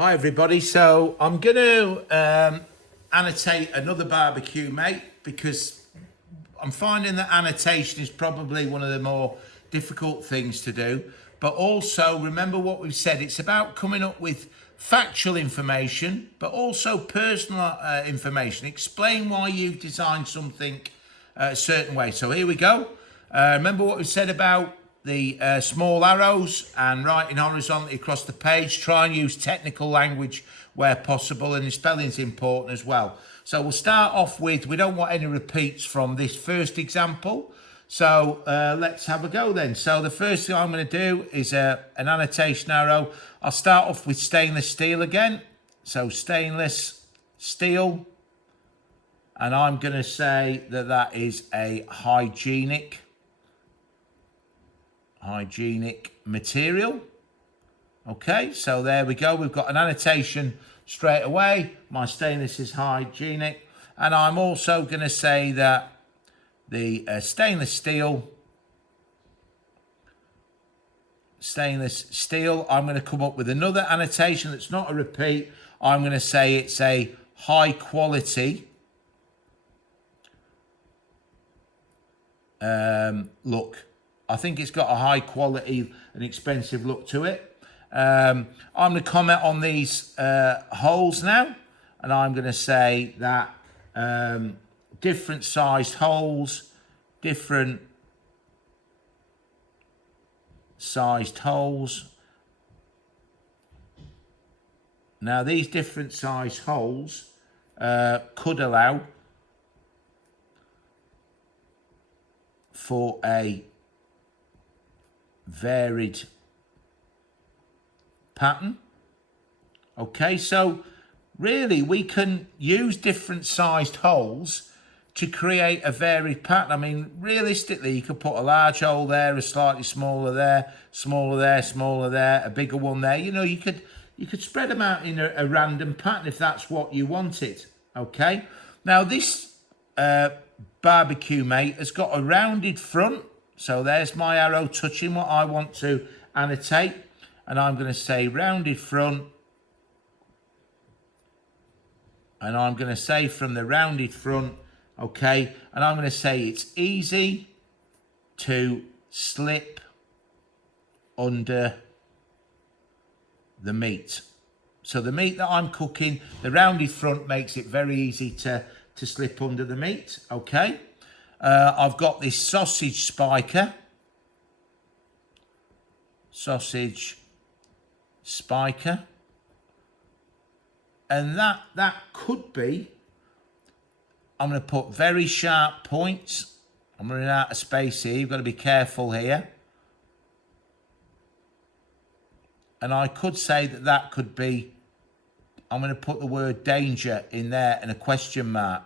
Hi everybody, so I'm going to annotate another barbecue, mate, because I'm finding that annotation is probably one of the more difficult things to do. But also, remember what we've said, it's about coming up with factual information, but also personal information. Explain why you've designed something a certain way. So here we go. Remember what we said about the small arrows and writing horizontally across the page. Try and use technical language where possible, and the spelling's important as well. So we'll start off with, we don't want any repeats from this first example. So let's have a go then. So the first thing I'm going to do is an annotation arrow. I'll start off with stainless steel again. So stainless steel. And I'm going to say that that is a hygienic material. Okay, so there we go. We've got an annotation straight away. My stainless is hygienic. And I'm also going to say that the stainless steel, I'm going to come up with another annotation that's not a repeat. I'm going to say it's a high quality look. I think it's got a high quality and expensive look to it. I'm going to comment on these holes now, and I'm going to say that different sized holes, Now these different sized holes could allow for a varied pattern. Okay, so really we can use different sized holes to create a varied pattern. I mean, realistically, you could put a large hole there, a slightly smaller there, smaller there, smaller there, a bigger one there. You know, you could spread them out in a random pattern if that's what you wanted. Okay, now this barbecue, mate, has got a rounded front. So there's my arrow touching what I want to annotate. And I'm going to say rounded front. And I'm going to say from the rounded front, okay. And I'm going to say it's easy to slip under the meat. So the meat that I'm cooking, the rounded front makes it very easy to slip under the meat, okay. I've got this sausage spiker. And that could be, I'm going to put very sharp points. I'm running out of space here. You've got to be careful here. And I could say that could be, I'm going to put the word danger in there and a question mark.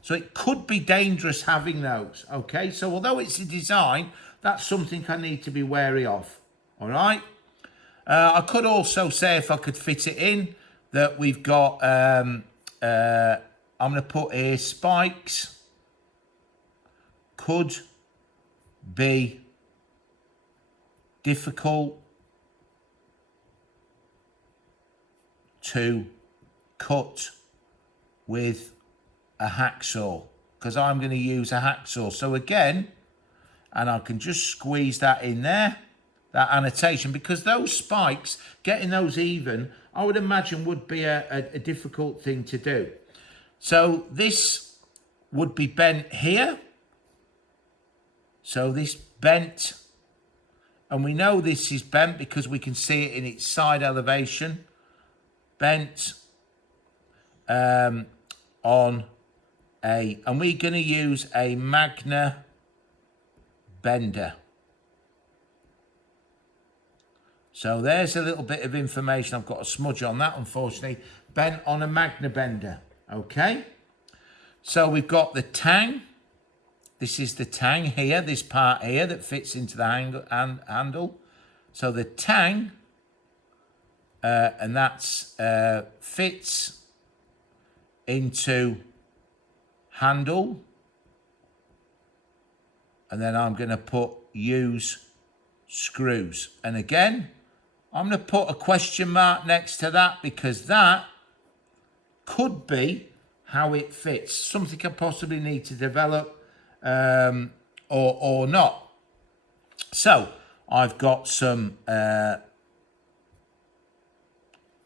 So it could be dangerous having those, okay? So although it's a design, that's something I need to be wary of, all right? I could also say, if I could fit it in, that we've got, I'm going to put here, spikes could be difficult to cut with a hacksaw, because I'm going to use a hacksaw. So again, and I can just squeeze that in there, that annotation, because those spikes, getting those even, I would imagine would be a difficult thing to do. So this would be bent here. So this bent, and we know this is bent because we can see it in its side elevation. Bent on a, and we're going to use a Magna bender. So there's a little bit of information. I've got a smudge on that, unfortunately. Bent on a Magna bender. Okay. So we've got the tang. This is the tang here, this part here that fits into the handle. So the tang, and that's fits into handle. And then I'm going to put use screws. And again, I'm going to put a question mark next to that because that could be how it fits. Something I possibly need to develop or not. So I've got some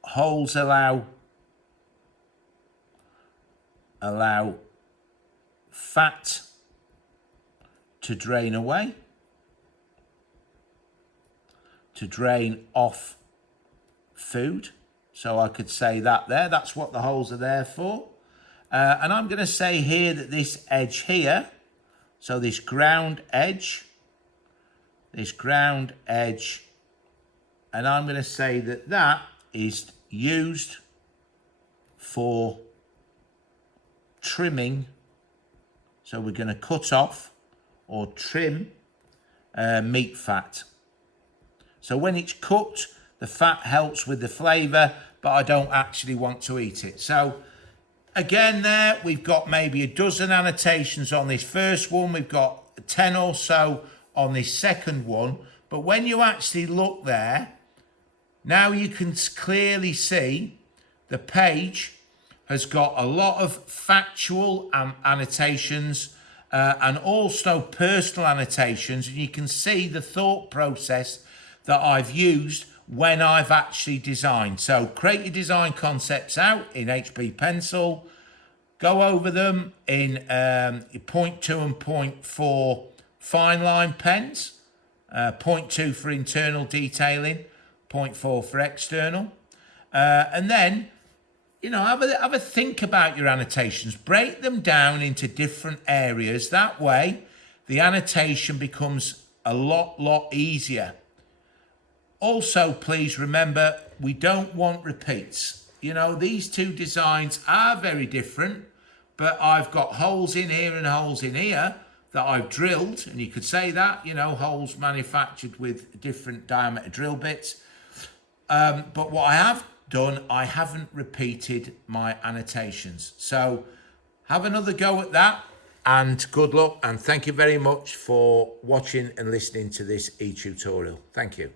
holes allow fat to drain away, to drain off food. So I could say that there, that's what the holes are there for. And I'm going to say here that this edge here, so this ground edge, and I'm going to say that that is used for trimming. So we're going to cut off or trim meat fat. So when it's cooked, the fat helps with the flavour, but I don't actually want to eat it. So again there, we've got maybe a dozen annotations on this first one. We've got 10 or so on this second one. But when you actually look there, now you can clearly see the page has got a lot of factual annotations and also personal annotations. And you can see the thought process that I've used when I've actually designed. So create your design concepts out in HB Pencil, go over them in your 0.2 and 0.4 fine line pens, 0.2 for internal detailing, 0.4 for external, and then have a think about your annotations, break them down into different areas. That way the annotation becomes a lot easier. Also, please remember, we don't want repeats. These two designs are very different, but I've got holes in here and holes in here that I've drilled, and you could say that, holes manufactured with different diameter drill bits. But what I have done, I haven't repeated my annotations. So have another go at that, and good luck, and thank you very much for watching and listening to this e-tutorial. Thank you.